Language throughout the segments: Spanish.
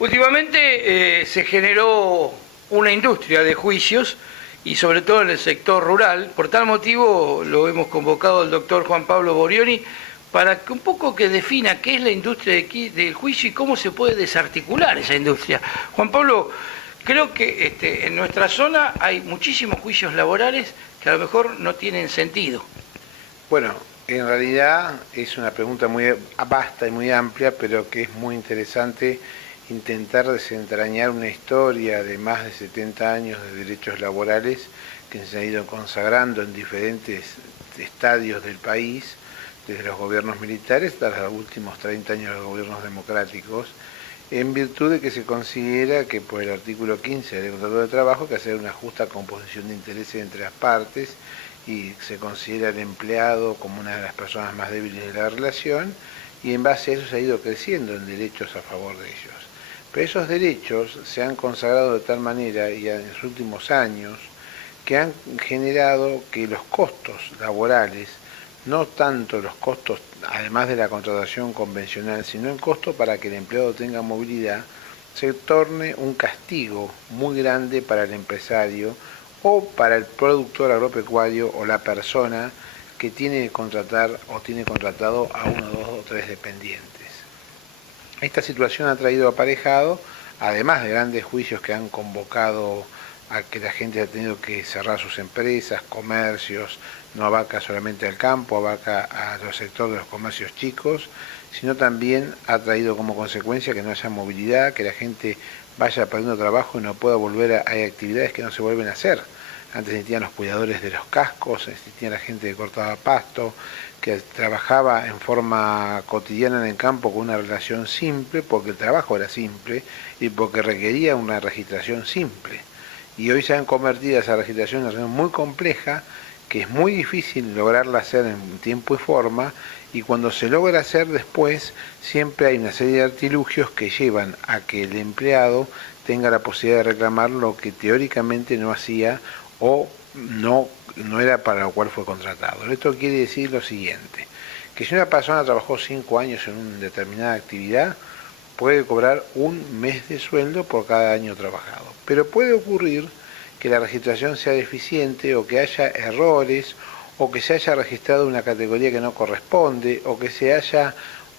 Últimamente se generó una industria de juicios y sobre todo en el sector rural. Por tal motivo lo hemos convocado al doctor Juan Pablo Borioni para que un poco que defina qué es la industria del juicio y cómo se puede desarticular esa industria. Juan Pablo, creo que en nuestra zona hay muchísimos juicios laborales que a lo mejor no tienen sentido. Bueno, en realidad es una pregunta muy vasta y muy amplia, pero que es muy interesante intentar desentrañar una historia de más de 70 años de derechos laborales que se han ido consagrando en diferentes estadios del país, desde los gobiernos militares hasta los últimos 30 años de los gobiernos democráticos, en virtud de que se considera que por el artículo 15 del contrato de trabajo hay que hacer una justa composición de intereses entre las partes y se considera el empleado como una de las personas más débiles de la relación, y en base a eso se ha ido creciendo en derechos a favor de ellos. Pero esos derechos se han consagrado de tal manera y en los últimos años que han generado que los costos laborales, no tanto los costos además de la contratación convencional, sino el costo para que el empleado tenga movilidad, se torne un castigo muy grande para el empresario o para el productor agropecuario o la persona que tiene que contratar o tiene contratado a uno, dos o tres dependientes. Esta situación ha traído aparejado, además de grandes juicios que han convocado a que la gente ha tenido que cerrar sus empresas, comercios, no abarca solamente al campo, abarca a los sectores de los comercios chicos, sino también ha traído como consecuencia que no haya movilidad, que la gente vaya perdiendo trabajo y no pueda volver hay actividades que no se vuelven a hacer. Antes existían los cuidadores de los cascos, existía la gente que cortaba pasto, que trabajaba en forma cotidiana en el campo con una relación simple, porque el trabajo era simple y porque requería una registración simple. Y hoy se han convertido esa registración en una registración muy compleja, que es muy difícil lograrla hacer en tiempo y forma, y cuando se logra hacer después, siempre hay una serie de artilugios que llevan a que el empleado tenga la posibilidad de reclamar lo que teóricamente no hacía o no era para lo cual fue contratado. Esto quiere decir lo siguiente, que si una persona trabajó 5 años en una determinada actividad, puede cobrar un mes de sueldo por cada año trabajado. Pero puede ocurrir que la registración sea deficiente o que haya errores o que se haya registrado una categoría que no corresponde o que haya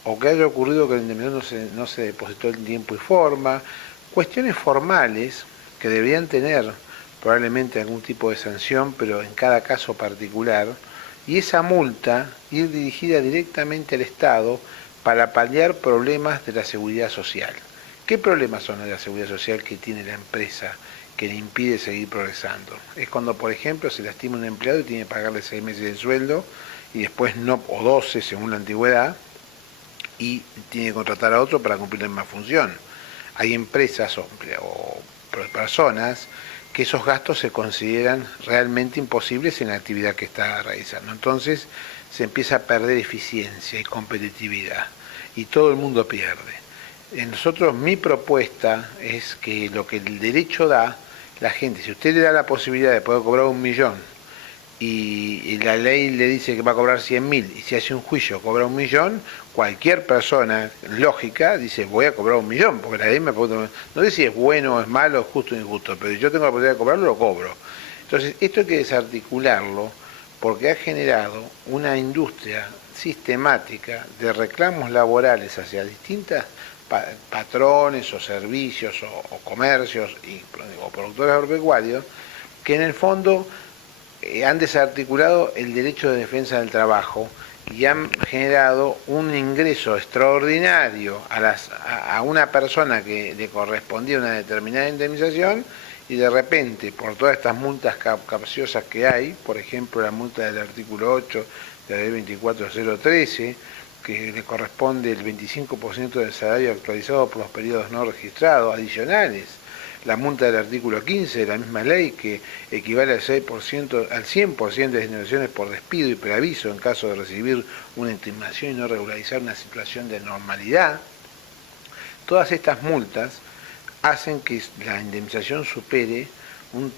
ocurrido que el indemnización no se depositó en tiempo y forma, cuestiones formales que deberían tener probablemente algún tipo de sanción, pero en cada caso particular, y esa multa ir dirigida directamente al Estado para paliar problemas de la seguridad social. ¿Qué problemas son de la seguridad social que tiene la empresa que le impide seguir progresando? Es cuando, por ejemplo, se lastima un empleado y tiene que pagarle 6 meses de sueldo y después no, o 12 según la antigüedad, y tiene que contratar a otro para cumplir la misma función. Hay empresas o personas que esos gastos se consideran realmente imposibles en la actividad que está realizando. Entonces se empieza a perder eficiencia y competitividad y todo el mundo pierde. Nosotros, mi propuesta es que lo que el derecho da, la gente, si usted le da la posibilidad de poder cobrar 1.000.000 y la ley le dice que va a cobrar 100.000 y si hace un juicio cobra 1.000.000, cualquier persona lógica dice voy a cobrar 1.000.000, porque la ley no dice si es bueno o es malo, justo o injusto, pero si yo tengo la posibilidad de cobrarlo, lo cobro. Entonces esto hay que desarticularlo porque ha generado una industria sistemática de reclamos laborales hacia distintas patrones o servicios o comercios o productores agropecuarios que en el fondo han desarticulado el derecho de defensa del trabajo y han generado un ingreso extraordinario a una persona que le correspondía una determinada indemnización y de repente por todas estas multas capciosas que hay, por ejemplo la multa del artículo 8 de la ley 24013, que le corresponde el 25% del salario actualizado por los periodos no registrados adicionales, la multa del artículo 15 de la misma ley que equivale al 6%, al 100% de designaciones por despido y preaviso en caso de recibir una intimación y no regularizar una situación de normalidad. Todas estas multas hacen que la indemnización supere un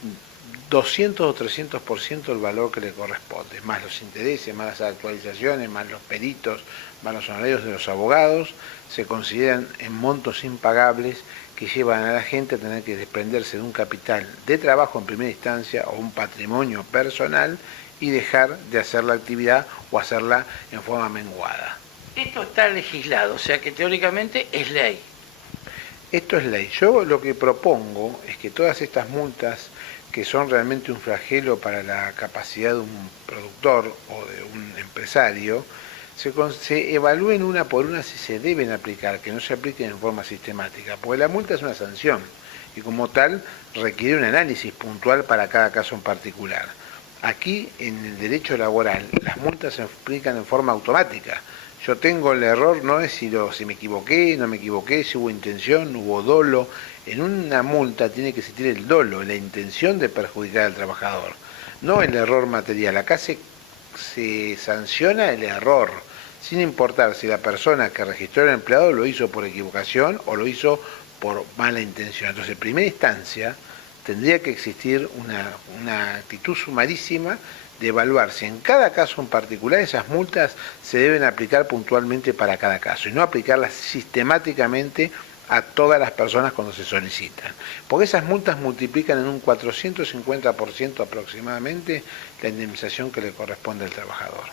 200 o 300% el valor que le corresponde, más los intereses, más las actualizaciones, más los peritos, más los honorarios de los abogados, se consideran en montos impagables que llevan a la gente a tener que desprenderse de un capital de trabajo en primera instancia o un patrimonio personal y dejar de hacer la actividad o hacerla en forma menguada. Esto está legislado, o sea que teóricamente es ley. Esto es ley. Yo lo que propongo es que todas estas multas, que son realmente un flagelo para la capacidad de un productor o de un empresario, se evalúen una por una si se deben aplicar, que no se apliquen en forma sistemática, porque la multa es una sanción y como tal requiere un análisis puntual para cada caso en particular. Aquí en el derecho laboral las multas se aplican en forma automática. Yo tengo el error, no es si me equivoqué, no me equivoqué, si hubo intención, hubo dolo. En una multa tiene que existir el dolo, la intención de perjudicar al trabajador, no el error material. Acá se sanciona el error, sin importar si la persona que registró al empleado lo hizo por equivocación o lo hizo por mala intención. Entonces, en primera instancia, tendría que existir una actitud sumarísima de evaluar si en cada caso en particular esas multas se deben aplicar puntualmente para cada caso y no aplicarlas sistemáticamente a todas las personas cuando se solicitan. Porque esas multas multiplican en un 450% aproximadamente la indemnización que le corresponde al trabajador.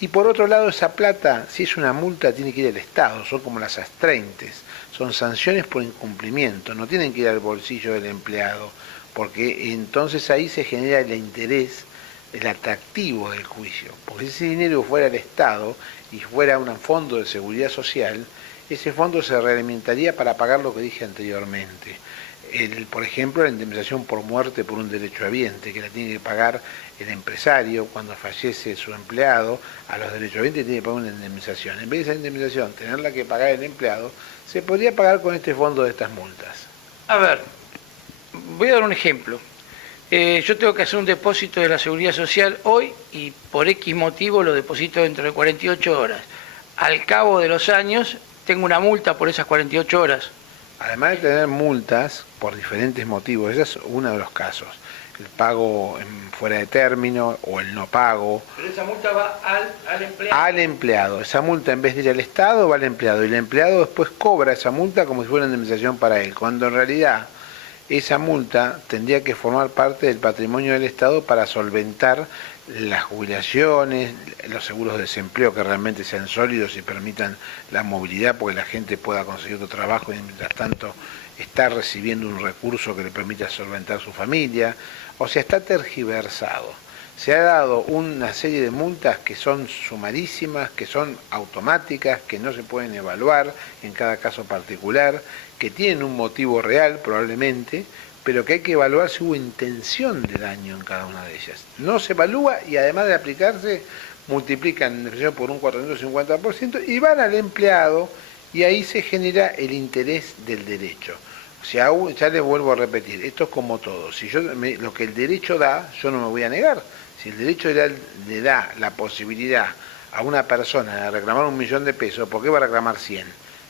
Y por otro lado, esa plata, si es una multa, tiene que ir al Estado, son como las astreintes, son sanciones por incumplimiento, no tienen que ir al bolsillo del empleado, porque entonces ahí se genera el interés, el atractivo del juicio, porque si ese dinero fuera al Estado y fuera un fondo de seguridad social, ese fondo se realimentaría para pagar lo que dije anteriormente. Por ejemplo, la indemnización por muerte por un derechohabiente, que la tiene que pagar el empresario cuando fallece su empleado, a los derechohabientes tiene que pagar una indemnización. En vez de esa indemnización, tenerla que pagar el empleado, se podría pagar con este fondo de estas multas. A ver, voy a dar un ejemplo. Yo tengo que hacer un depósito de la Seguridad Social hoy y por X motivo lo deposito dentro de 48 horas. Al cabo de los años tengo una multa por esas 48 horas. Además de tener multas por diferentes motivos, ese es uno de los casos. El pago fuera de término o el no pago. Pero esa multa va al empleado. Al empleado. Esa multa en vez de ir al Estado va al empleado. Y el empleado después cobra esa multa como si fuera una indemnización para él. Cuando en realidad esa multa tendría que formar parte del patrimonio del Estado para solventar las jubilaciones, los seguros de desempleo que realmente sean sólidos y permitan la movilidad, porque la gente pueda conseguir otro trabajo y mientras tanto está recibiendo un recurso que le permita solventar su familia. O sea, está tergiversado. Se ha dado una serie de multas que son sumarísimas, que son automáticas, que no se pueden evaluar en cada caso particular, que tienen un motivo real probablemente, pero que hay que evaluar si hubo intención de daño en cada una de ellas. No se evalúa y además de aplicarse, multiplican por un 450% y van al empleado y ahí se genera el interés del derecho. O sea, ya les vuelvo a repetir, esto es como todo. Si lo que el derecho da, yo no me voy a negar. Si el derecho le da la posibilidad a una persona de reclamar 1.000.000 de pesos, ¿por qué va a reclamar 100?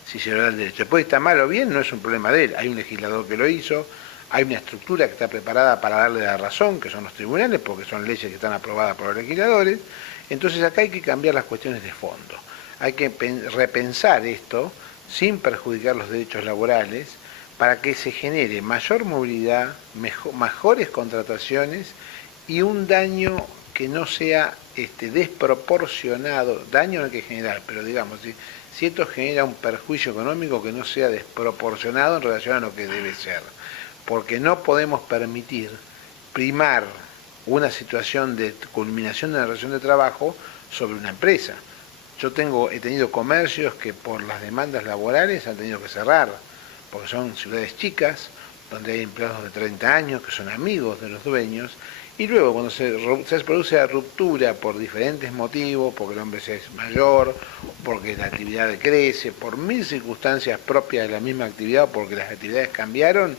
Si se lo da el derecho. Después está mal o bien, no es un problema de él. Hay un legislador que lo hizo, hay una estructura que está preparada para darle la razón, que son los tribunales, porque son leyes que están aprobadas por los legisladores. Entonces acá hay que cambiar las cuestiones de fondo. Hay que repensar esto sin perjudicar los derechos laborales para que se genere mayor movilidad, mejores contrataciones y un daño que no sea desproporcionado. Daño no hay que generar, pero digamos, si esto genera un perjuicio económico que no sea desproporcionado en relación a lo que debe ser. Porque no podemos permitir primar una situación de culminación de una relación de trabajo sobre una empresa. He tenido comercios que por las demandas laborales han tenido que cerrar, porque son ciudades chicas, donde hay empleados de 30 años que son amigos de los dueños, y luego cuando se produce la ruptura por diferentes motivos, porque el hombre se es mayor, porque la actividad decrece, por 1000 circunstancias propias de la misma actividad, porque las actividades cambiaron,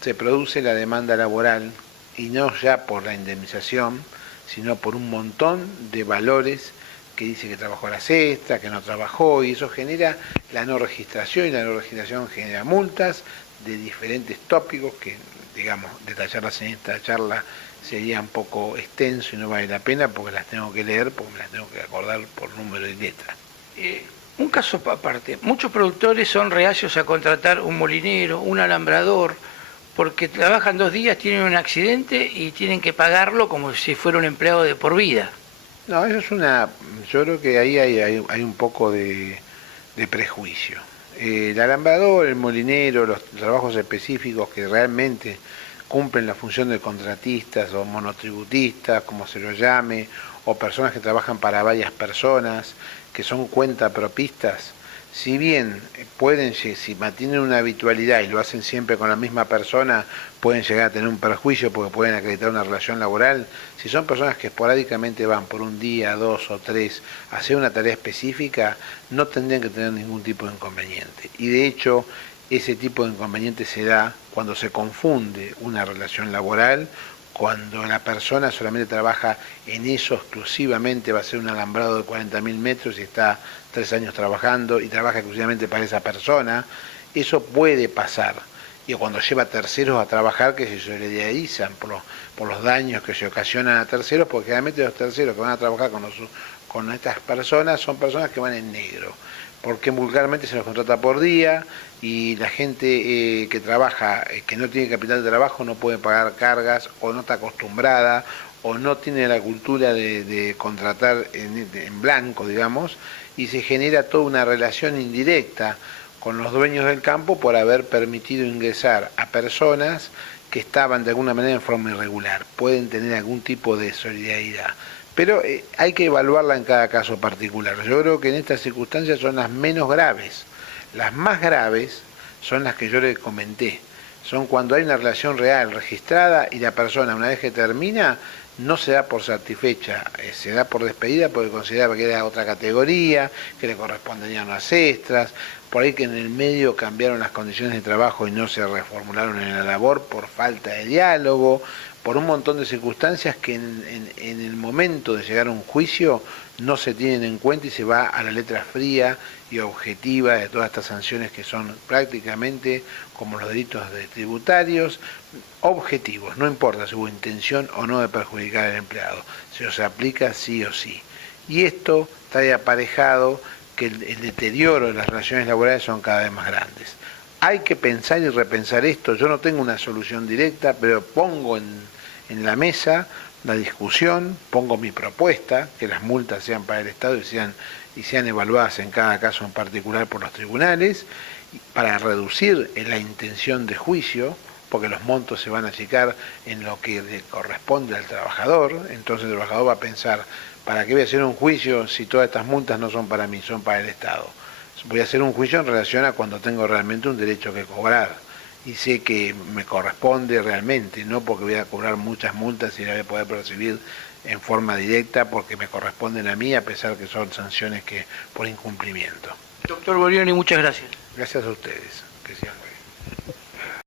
se produce la demanda laboral, y no ya por la indemnización, sino por un montón de valores que dice que trabajó a la sexta, que no trabajó, y eso genera la no registración, y la no registración genera multas de diferentes tópicos que, digamos, detallarlas en esta charla sería un poco extenso y no vale la pena porque las tengo que leer, porque me las tengo que acordar por número y letra. Un caso aparte, muchos productores son reacios a contratar un molinero, un alambrador, porque trabajan 2 días, tienen un accidente y tienen que pagarlo como si fuera un empleado de por vida. No, eso es yo creo que ahí hay un poco de prejuicio. El alambrador, el molinero, los trabajos específicos que realmente cumplen la función de contratistas o monotributistas, como se lo llame, o personas que trabajan para varias personas, que son cuentapropistas, si bien pueden, si mantienen una habitualidad y lo hacen siempre con la misma persona, pueden llegar a tener un perjuicio porque pueden acreditar una relación laboral. Si son personas que esporádicamente van por un día, 2 o 3 a hacer una tarea específica, no tendrían que tener ningún tipo de inconveniente. Y de hecho, ese tipo de inconveniente se da cuando se confunde una relación laboral, cuando la persona solamente trabaja en eso exclusivamente, va a ser un alambrado de 40.000 metros y está 3 años trabajando y trabaja exclusivamente para esa persona, eso puede pasar. Y cuando lleva terceros a trabajar, que se solidarizan por los daños que se ocasionan a terceros, porque generalmente los terceros que van a trabajar con estas personas son personas que van en negro, porque vulgarmente se los contrata por día y la gente que trabaja, que no tiene capital de trabajo, no puede pagar cargas o no está acostumbrada o no tiene la cultura de contratar en blanco, digamos, y se genera toda una relación indirecta con los dueños del campo por haber permitido ingresar a personas que estaban de alguna manera en forma irregular. Pueden tener algún tipo de solidaridad. Pero hay que evaluarla en cada caso particular. Yo creo que en estas circunstancias son las menos graves. Las más graves son las que yo le comenté. Son cuando hay una relación real registrada y la persona, una vez que termina, no se da por satisfecha, se da por despedida porque consideraba que era otra categoría, que le corresponderían las extras, por ahí que en el medio cambiaron las condiciones de trabajo y no se reformularon en la labor por falta de diálogo, por un montón de circunstancias que en el momento de llegar a un juicio no se tienen en cuenta y se va a la letra fría y objetiva de todas estas sanciones que son prácticamente como los delitos tributarios, objetivos, no importa si hubo intención o no de perjudicar al empleado, se aplica sí o sí. Y esto trae aparejado que el deterioro de las relaciones laborales son cada vez más grandes. Hay que pensar y repensar esto. Yo no tengo una solución directa, pero pongo en la mesa la discusión, pongo mi propuesta, que las multas sean para el Estado y sean evaluadas en cada caso en particular por los tribunales, para reducir la intención de juicio, porque los montos se van a achicar en lo que le corresponde al trabajador, entonces el trabajador va a pensar, ¿para qué voy a hacer un juicio si todas estas multas no son para mí, son para el Estado? Voy a hacer un juicio en relación a cuando tengo realmente un derecho que cobrar y sé que me corresponde realmente, no porque voy a cobrar muchas multas y la voy a poder percibir en forma directa porque me corresponden a mí, a pesar que son sanciones que por incumplimiento. Doctor Borioni, muchas gracias. Gracias a ustedes. Que sean buenos.